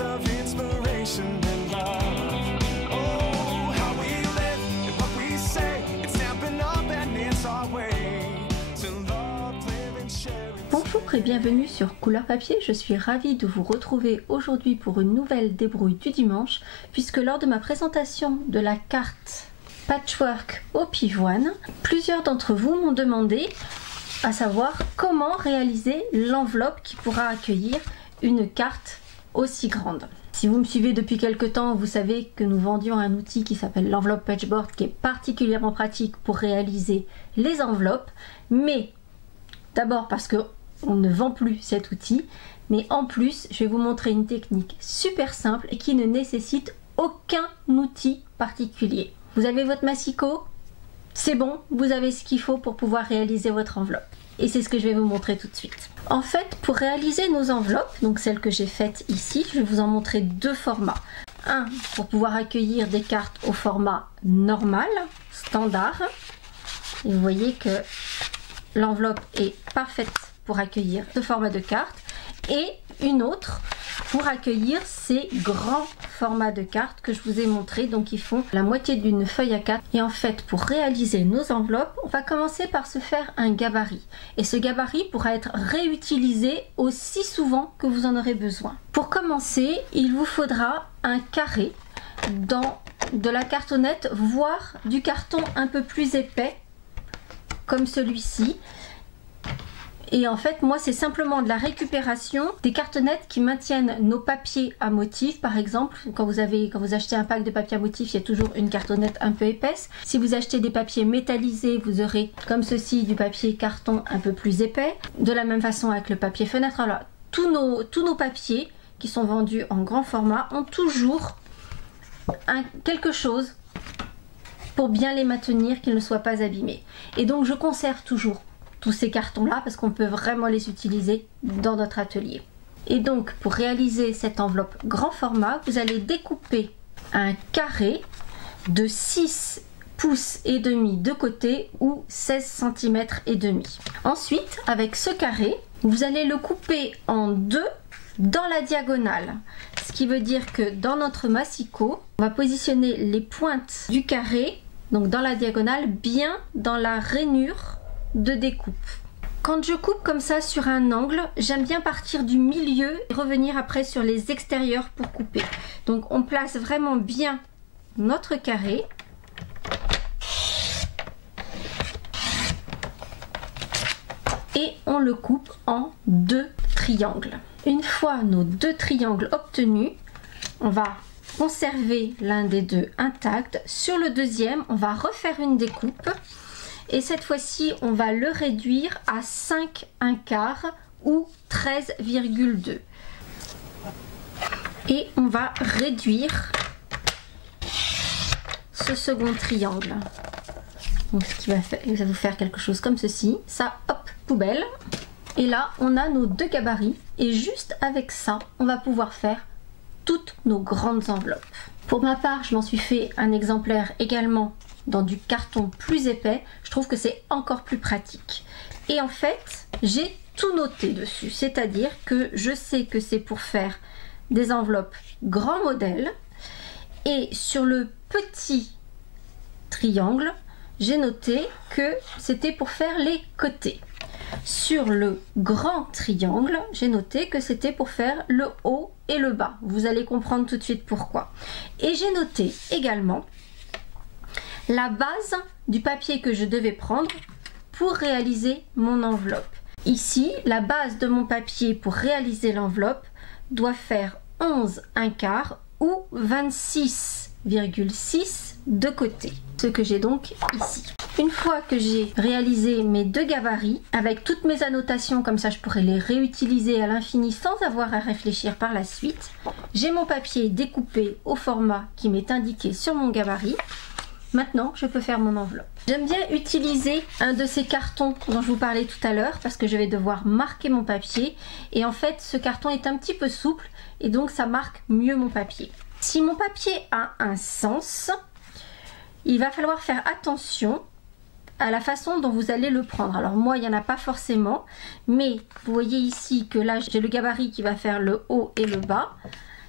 source of inspiration and love. Oh, how we live and what we say, it's stamping up and it's our way to love, live and share. Bonjour et bienvenue sur Couleur Papier, je suis ravie de vous retrouver aujourd'hui pour une nouvelle débrouille du dimanche, puisque lors de ma présentation de la carte Patchwork au pivoine, plusieurs d'entre vous m'ont demandé à savoir comment réaliser l'enveloppe qui pourra accueillir une carte aussi grande. Si vous me suivez depuis quelque temps, vous savez que nous vendions un outil qui s'appelle l'enveloppe Patchboard, qui est particulièrement pratique pour réaliser les enveloppes, mais d'abord parce que on ne vend plus cet outil, mais en plus je vais vous montrer une technique super simple et qui ne nécessite aucun outil particulier. Vous avez votre massicot, c'est bon, vous avez ce qu'il faut pour pouvoir réaliser votre enveloppe. Et c'est ce que je vais vous montrer tout de suite. En fait, pour réaliser nos enveloppes, donc celles que j'ai faites ici, je vais vous en montrer deux formats. Un, pour pouvoir accueillir des cartes au format normal, standard. Et vous voyez que l'enveloppe est parfaite pour accueillir ce format de carte. Et une autre pour accueillir ces grands formats de cartes que je vous ai montré, donc qui font la moitié d'une feuille A4. Et en fait, pour réaliser nos enveloppes, on va commencer par se faire un gabarit. Et ce gabarit pourra être réutilisé aussi souvent que vous en aurez besoin. Pour commencer, il vous faudra un carré dans de la cartonnette, voire du carton un peu plus épais, comme celui-ci. Et en fait, moi, c'est simplement de la récupération des cartonnettes qui maintiennent nos papiers à motifs. Par exemple, quand vous achetez un pack de papier à motifs, il y a toujours une cartonnette un peu épaisse. Si vous achetez des papiers métallisés, vous aurez, comme ceci, du papier carton un peu plus épais. De la même façon avec le papier fenêtre. Alors, tous nos papiers qui sont vendus en grand format ont toujours quelque chose pour bien les maintenir, qu'ils ne soient pas abîmés. Et donc, je conserve toujours tous ces cartons là parce qu'on peut vraiment les utiliser dans notre atelier. Et donc pour réaliser cette enveloppe grand format, vous allez découper un carré de 6 pouces et demi de côté ou 16 cm et demi. Ensuite, avec ce carré, vous allez le couper en deux dans la diagonale, ce qui veut dire que dans notre massicot, on va positionner les pointes du carré, donc dans la diagonale, bien dans la rainure de découpe. Quand je coupe comme ça sur un angle, j'aime bien partir du milieu et revenir après sur les extérieurs pour couper. Donc on place vraiment bien notre carré. Et on le coupe en deux triangles. Une fois nos deux triangles obtenus, on va conserver l'un des deux intact. Sur le deuxième, on va refaire une découpe. Et cette fois-ci, on va le réduire à 5 1/4 ou 13,2. Et on va réduire ce second triangle. Donc, ce qui va vous faire quelque chose comme ceci. Ça, hop, poubelle. Et là, on a nos deux gabarits. Et juste avec ça, on va pouvoir faire toutes nos grandes enveloppes. Pour ma part, je m'en suis fait un exemplaire également dans du carton plus épais. Je trouve que c'est encore plus pratique. Et en fait, j'ai tout noté dessus. C'est-à-dire que je sais que c'est pour faire des enveloppes grand modèle. Et sur le petit triangle, j'ai noté que c'était pour faire les côtés. Sur le grand triangle, j'ai noté que c'était pour faire le haut et le bas. Vous allez comprendre tout de suite pourquoi. Et j'ai noté également la base du papier que je devais prendre pour réaliser mon enveloppe. Ici, la base de mon papier pour réaliser l'enveloppe doit faire 11 1/4 ou 26,6 de côté. Ce que j'ai donc ici. Une fois que j'ai réalisé mes deux gabarits, avec toutes mes annotations, comme ça je pourrais les réutiliser à l'infini sans avoir à réfléchir par la suite, j'ai mon papier découpé au format qui m'est indiqué sur mon gabarit. Maintenant, je peux faire mon enveloppe. J'aime bien utiliser un de ces cartons dont je vous parlais tout à l'heure parce que je vais devoir marquer mon papier. Et en fait, ce carton est un petit peu souple et donc ça marque mieux mon papier. Si mon papier a un sens, il va falloir faire attention à la façon dont vous allez le prendre. Alors moi, il n'y en a pas forcément, mais vous voyez ici que là, j'ai le gabarit qui va faire le haut et le bas.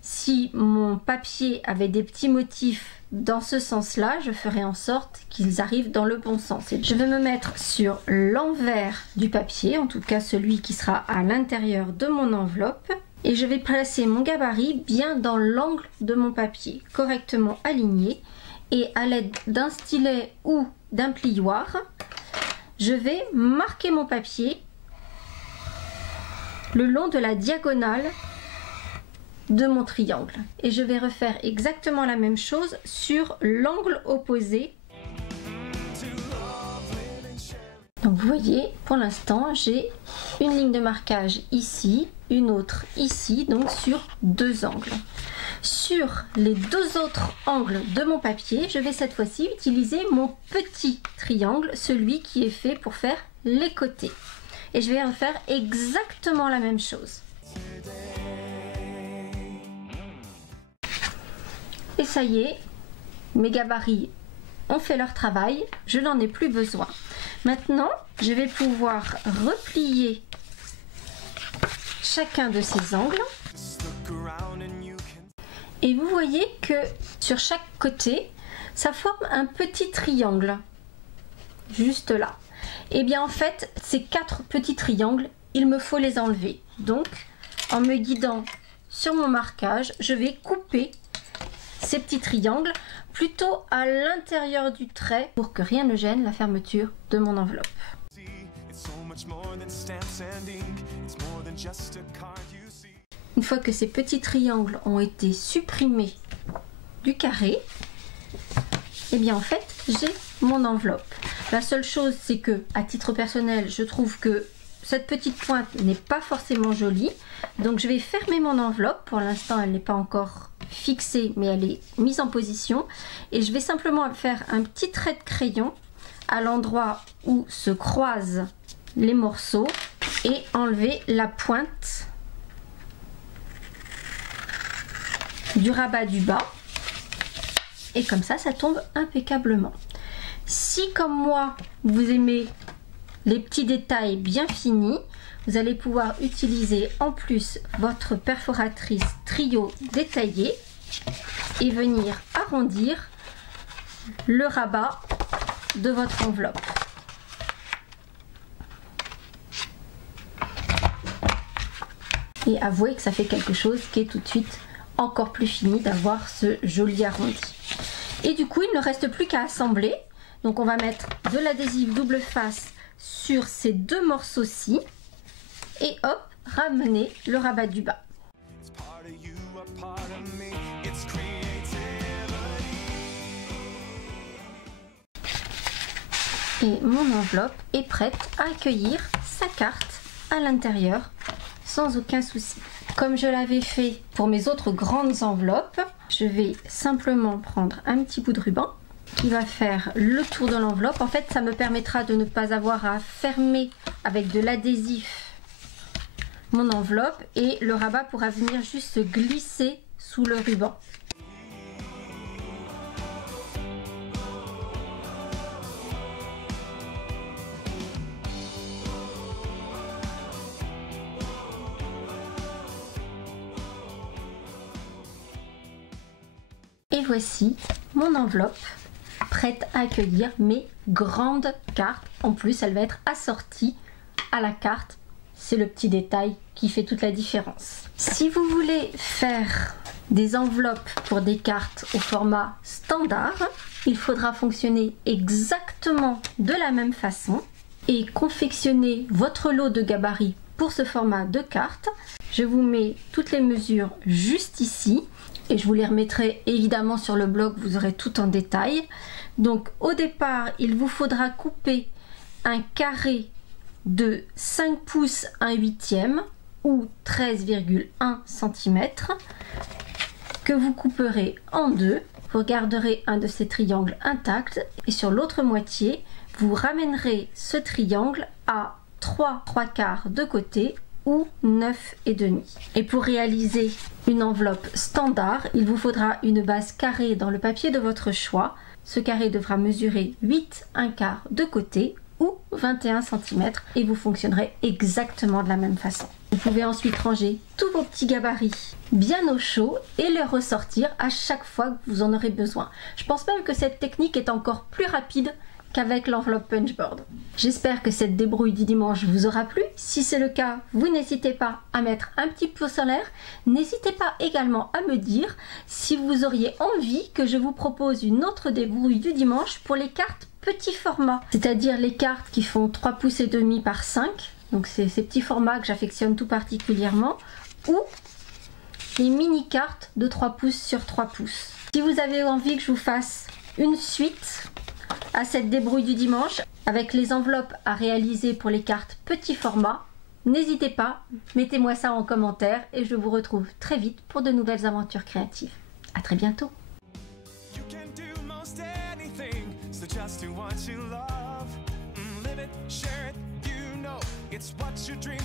si mon papier avait des petits motifs dans ce sens-là, je ferai en sorte qu'ils arrivent dans le bon sens. Et je vais me mettre sur l'envers du papier, en tout cas celui qui sera à l'intérieur de mon enveloppe. Et je vais placer mon gabarit bien dans l'angle de mon papier, correctement aligné. Et à l'aide d'un stylet ou d'un plioir, je vais marquer mon papier le long de la diagonale de mon triangle. Et je vais refaire exactement la même chose sur l'angle opposé. Donc vous voyez, pour l'instant, j'ai une ligne de marquage ici, une autre ici, donc sur deux angles. Sur les deux autres angles de mon papier, je vais cette fois-ci utiliser mon petit triangle, celui qui est fait pour faire les côtés. Et je vais refaire exactement la même chose. Et ça y est, mes gabarits ont fait leur travail, je n'en ai plus besoin. Maintenant, je vais pouvoir replier chacun de ces angles. Et vous voyez que sur chaque côté, ça forme un petit triangle, juste là. Et bien en fait, ces 4 petits triangles, il me faut les enlever. Donc, en me guidant sur mon marquage, je vais couper ces petits triangles plutôt à l'intérieur du trait pour que rien ne gêne la fermeture de mon enveloppe. Une fois que ces petits triangles ont été supprimés du carré, et bien en fait j'ai mon enveloppe. La seule chose, c'est que à titre personnel, je trouve que cette petite pointe n'est pas forcément jolie, donc je vais fermer mon enveloppe. Pour l'instant elle n'est pas encore fixée, mais elle est mise en position, et je vais simplement faire un petit trait de crayon à l'endroit où se croisent les morceaux et enlever la pointe du rabat du bas, et comme ça tombe impeccablement. Si comme moi vous aimez les petits détails bien finis, vous allez pouvoir utiliser en plus votre perforatrice trio détaillée et venir arrondir le rabat de votre enveloppe. Et avouez que ça fait quelque chose qui est tout de suite encore plus fini d'avoir ce joli arrondi. Et du coup, il ne reste plus qu'à assembler. Donc on va mettre de l'adhésif double face sur ces deux morceaux-ci et hop, ramener le rabat du bas. Et mon enveloppe est prête à accueillir sa carte à l'intérieur sans aucun souci. Comme je l'avais fait pour mes autres grandes enveloppes, je vais simplement prendre un petit bout de ruban qui va faire le tour de l'enveloppe. En fait, ça me permettra de ne pas avoir à fermer avec de l'adhésif mon enveloppe, et le rabat pourra venir juste se glisser sous le ruban. Et voici mon enveloppe prête à accueillir mes grandes cartes. En plus, elle va être assortie à la carte. C'est le petit détail qui fait toute la différence. Si vous voulez faire des enveloppes pour des cartes au format standard, il faudra fonctionner exactement de la même façon et confectionner votre lot de gabarits pour ce format de carte. Je vous mets toutes les mesures juste ici. Et je vous les remettrai évidemment sur le blog, vous aurez tout en détail. Donc au départ, il vous faudra couper un carré de 5 pouces 1/8 ou 13,1 cm que vous couperez en deux. Vous garderez un de ces triangles intact et sur l'autre moitié, vous ramènerez ce triangle à 3/4 de côté ou 9,5. Et pour réaliser une enveloppe standard, il vous faudra une base carrée dans le papier de votre choix. Ce carré devra mesurer 8/4 de côté ou 21 cm et vous fonctionnerez exactement de la même façon. Vous pouvez ensuite ranger tous vos petits gabarits bien au chaud et les ressortir à chaque fois que vous en aurez besoin. Je pense même que cette technique est encore plus rapide qu'avec l'enveloppe punchboard. J'espère que cette débrouille du dimanche vous aura plu. Si c'est le cas, vous n'hésitez pas à mettre un petit pouce en l'air. N'hésitez pas également à me dire si vous auriez envie que je vous propose une autre débrouille du dimanche pour les cartes petit format, c'est-à-dire les cartes qui font 3 pouces et demi par 5. Donc c'est ces petits formats que j'affectionne tout particulièrement, ou les mini cartes de 3 pouces sur 3 pouces. Si vous avez envie que je vous fasse une suite à cette débrouille du dimanche avec les enveloppes à réaliser pour les cartes petit format, n'hésitez pas, mettez-moi ça en commentaire et je vous retrouve très vite pour de nouvelles aventures créatives. À très bientôt. You can do most anything, so just do what you love. Live it, share it, you know it's what you dream.